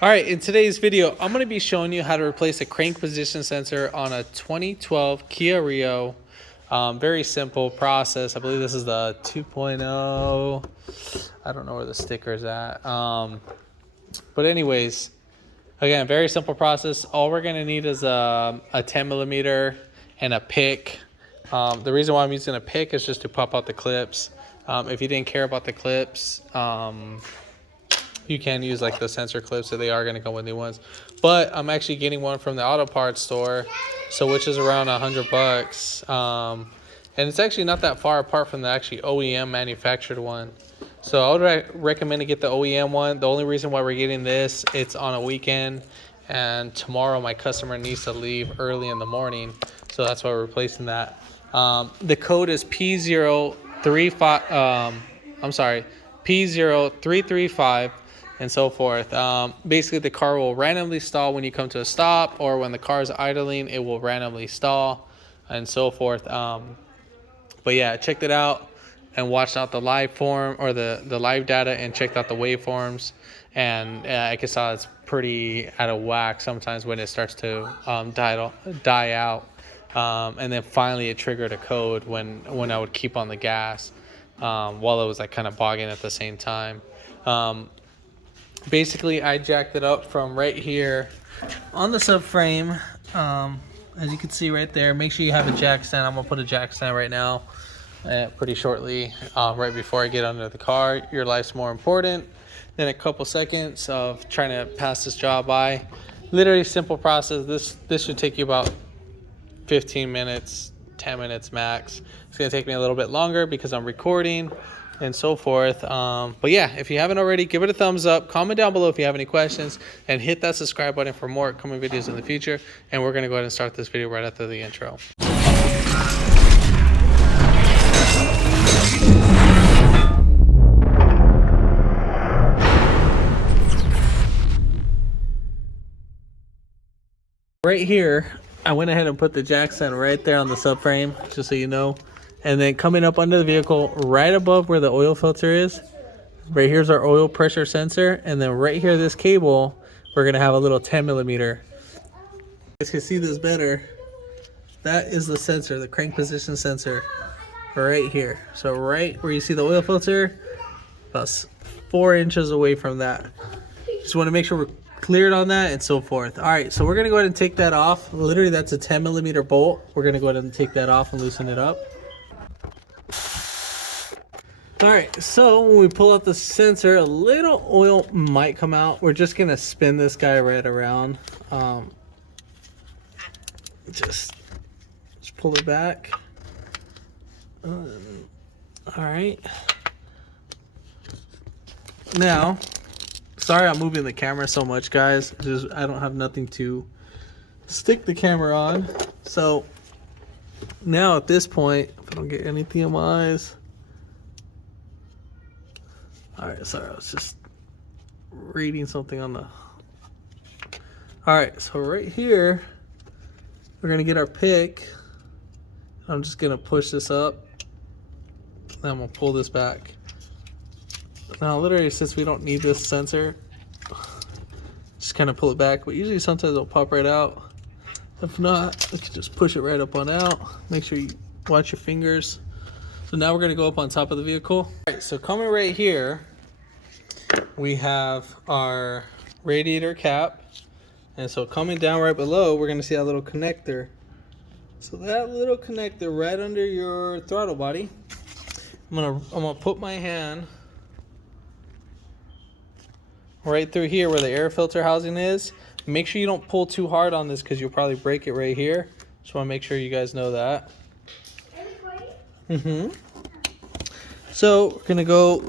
All right, in today's video, I'm going to be showing you how to replace a crank position sensor on a 2012 Kia Rio. Very simple process. I believe this is the 2.0. I don't know where the sticker's at. But anyways, again, very simple process. All we're going to need is a 10 millimeter and a pick. The reason why I'm using a pick is just to pop out the clips. If you didn't care about the clips, you can use like the sensor clips, so they are going to come with new ones. But I'm actually getting one from the auto parts store, so which is around $100. And it's actually not that far apart from the actually OEM manufactured one. So I would recommend to get the OEM one. The only reason why we're getting this, it's on a weekend, and tomorrow my customer needs to leave early in the morning, so that's why we're replacing that. The code is P0335. P0335. And so forth. Basically, the car will randomly stall when you come to a stop, or when the car is idling, it will randomly stall, and so forth. But yeah, I checked it out and watched out the live form or the live data and checked out the waveforms, and I can saw it's pretty out of whack sometimes when it starts to die out. And then finally, it triggered a code when I would keep on the gas while it was like kind of bogging at the same time. Basically, I jacked it up from right here on the subframe. As you can see right there, make sure you have a jack stand. I'm gonna put a jack stand right now, pretty shortly, right before I get under the car. Your life's more important than a couple seconds of trying to pass this job by. Literally simple process. This should take you about 15 minutes, 10 minutes max. It's gonna take me a little bit longer because I'm recording and so forth. But yeah, if you haven't already, give it a thumbs up, comment down below if you have any questions, and hit that subscribe button for more upcoming videos in the future. And we're gonna go ahead and start this video right after the intro. Right here, I went ahead and put the jack stand right there on the subframe, just so you know. And then coming up under the vehicle, right above where the oil filter is, right here's our oil pressure sensor. And then right here, this cable, we're gonna have a little 10 millimeter. You guys can see this better. That is the sensor, the crank position sensor, right here. So right where you see the oil filter, about 4 inches away from that. Just wanna make sure we're cleared on that and so forth. All right, so we're gonna go ahead and take that off. Literally, that's a 10 millimeter bolt. We're gonna go ahead and take that off and loosen it up. All right, so when we pull out the sensor, a little oil might come out. We're just gonna spin this guy right around. Just pull it back. All right. Now, sorry I'm moving the camera so much, guys. I don't have nothing to stick the camera on. So now at this point, if I don't get anything in my eyes. All right, sorry, I was just reading something on the... All right, so right here, we're gonna get our pick. I'm just gonna push this up, then I'm gonna pull this back. Now, literally, since we don't need this sensor, just kind of pull it back, but usually sometimes it'll pop right out. If not, you can just push it right up on out. Make sure you watch your fingers. So now we're gonna go up on top of the vehicle. All right, so coming right here, we have our radiator cap. And so coming down right below, we're gonna see that little connector. So that little connector right under your throttle body, I'm gonna put my hand right through here where the air filter housing is. Make sure you don't pull too hard on this because you'll probably break it right here. Just want to make sure you guys know that. So we're gonna go.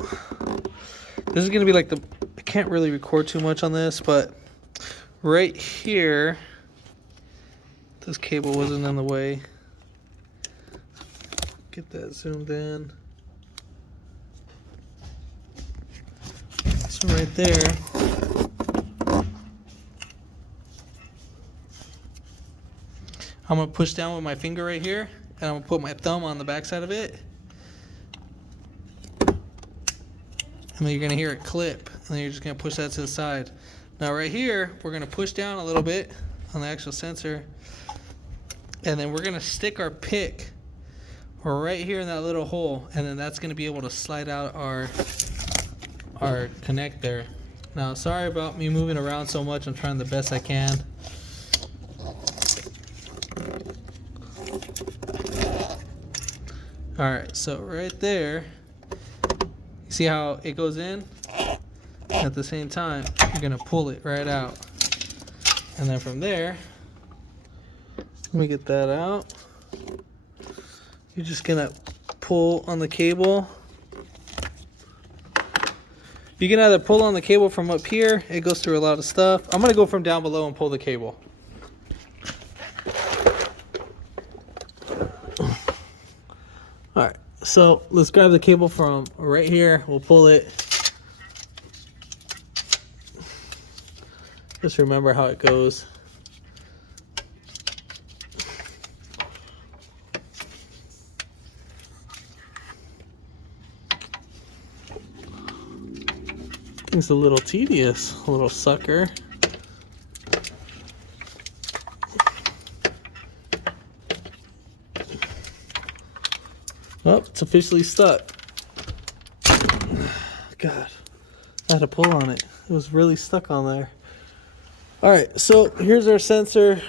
This is gonna be like the. I can't really record too much on this, but right here, this cable wasn't in the way. Get that zoomed in. So right there. I'm gonna push down with my finger right here, and I'm gonna put my thumb on the back side of it. And then you're gonna hear it clip, and then you're just gonna push that to the side. Now right here, we're gonna push down a little bit on the actual sensor, and then we're gonna stick our pick right here in that little hole, and then that's gonna be able to slide out our connector. Now, sorry about me moving around so much. I'm trying the best I can. All right, so right there, you see how it goes in? At the same time, you're gonna pull it right out. And then from there, let me get that out. You're just gonna pull on the cable. You can either pull on the cable from up here, it goes through a lot of stuff. I'm gonna go from down below and pull the cable. All right, so let's grab the cable from right here. We'll pull it. Just remember how it goes. It's a little tedious, a little sucker. Oh, it's officially stuck. God, I had to pull on it. It was really stuck on there. All right, so here's our sensor.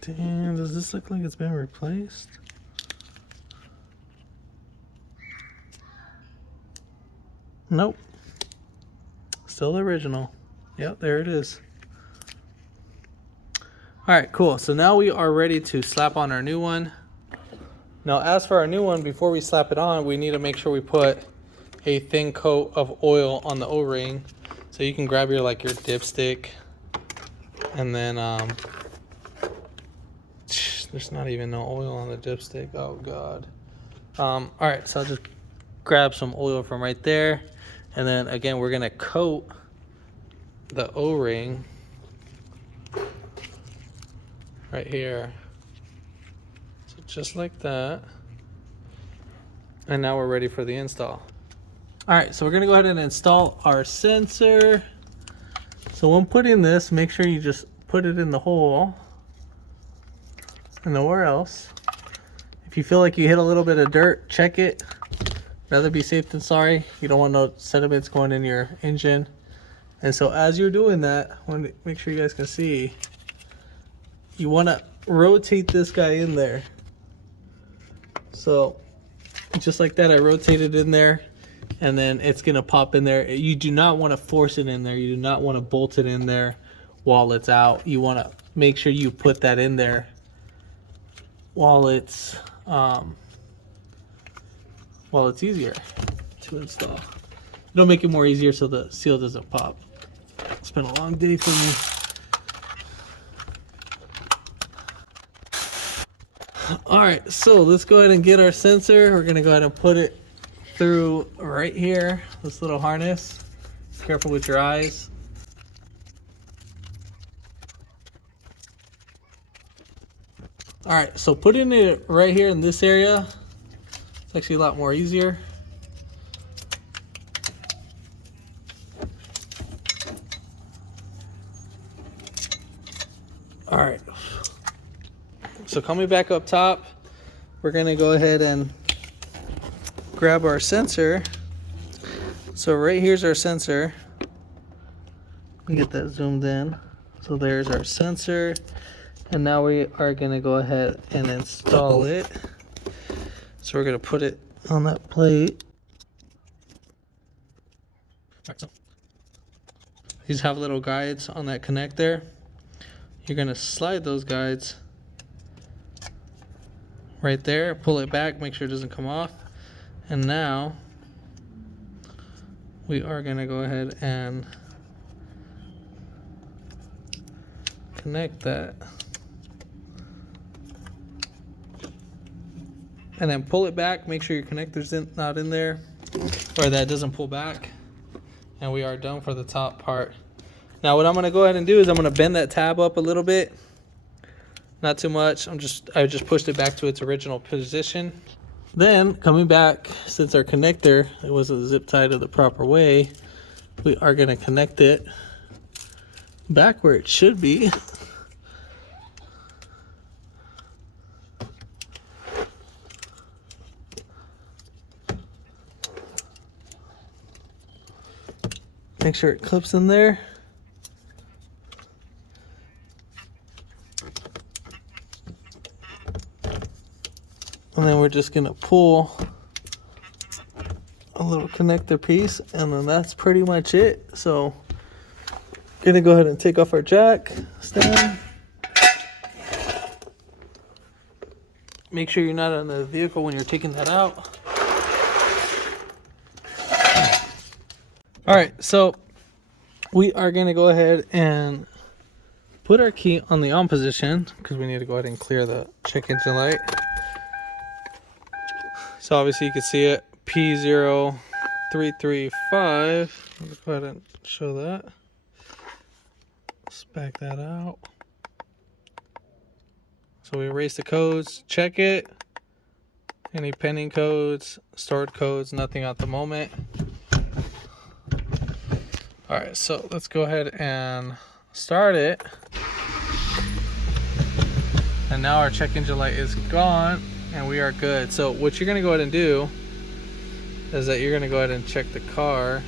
Damn, does this look like it's been replaced? Nope. Still the original. Yep, there it is. All right, cool. So now we are ready to slap on our new one. Now, as for our new one, before we slap it on, we need to make sure we put a thin coat of oil on the O-ring. So you can grab your dipstick, and then there's not even no oil on the dipstick. Oh God. All right, so I'll just grab some oil from right there, and then again we're gonna coat the O-ring right here. So just like that, and now we're ready for the install. All right, so we're gonna go ahead and install our sensor. So when putting this, make sure you just put it in the hole and nowhere else. If you feel like you hit a little bit of dirt, check it. Rather be safe than sorry. You don't want no sediments going in your engine. And so as you're doing that, I want to make sure you guys can see, you want to rotate this guy in there. So just like that, I rotated in there, and then it's gonna pop in there. You do not want to force it in there. You do not want to bolt it in there while it's out. You want to make sure you put that in there while it's easier to install. It'll make it more easier so the seal doesn't pop. It's been a long day for me. All right, so let's go ahead and get our sensor. We're gonna go ahead and put it through right here, this little harness. Careful with your eyes. All right, so putting it right here in this area, it's actually a lot more easier. All right, so coming back up top, we're gonna go ahead and grab our sensor. So right here's our sensor. Let me get that zoomed in. So there's our sensor, and now we are gonna go ahead and install it. So we're gonna put it on that plate. All right, so these have little guides on that connector. You're gonna slide those guides right there, pull it back, make sure it doesn't come off. And now we are gonna go ahead and connect that. And then pull it back, make sure your connector's not in there, or that doesn't pull back. And we are done for the top part. Now what I'm gonna go ahead and do is I'm gonna bend that tab up a little bit. Not too much, I just pushed it back to its original position. Then coming back, since our connector, it wasn't zip tied the proper way, we are going to connect it back where it should be. Make sure it clips in there. And then we're just gonna pull a little connector piece, and then that's pretty much it. So gonna go ahead and take off our jack stand. Make sure you're not on the vehicle when you're taking that out. All right, so we are gonna go ahead and put our key on the on position because we need to go ahead and clear the check engine light. So obviously you can see it, P0335. Let's go ahead and show that. Let's back that out. So we erase the codes, check it. Any pending codes, stored codes, nothing at the moment. All right, so let's go ahead and start it. And now our check engine light is gone and we are good. So what you're gonna go ahead and do is that you're gonna go ahead and check the car.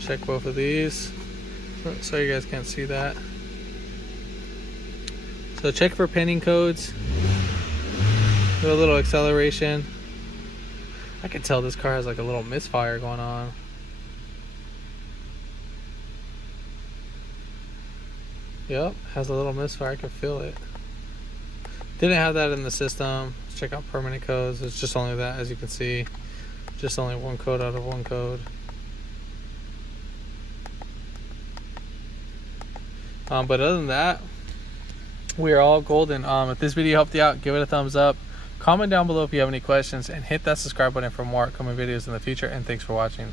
Check both of these. Sorry you guys can't see that. So check for pending codes. Do a little acceleration. I can tell this car has like a little misfire going on. Yep, has a little misfire. I can feel it. Didn't have that in the system. Let's check out permanent codes. It's just only that, as you can see. Just only one code out of one code. But other than that, we are all golden. If this video helped you out, give it a thumbs up. Comment down below if you have any questions, and hit that subscribe button for more upcoming videos in the future. And thanks for watching.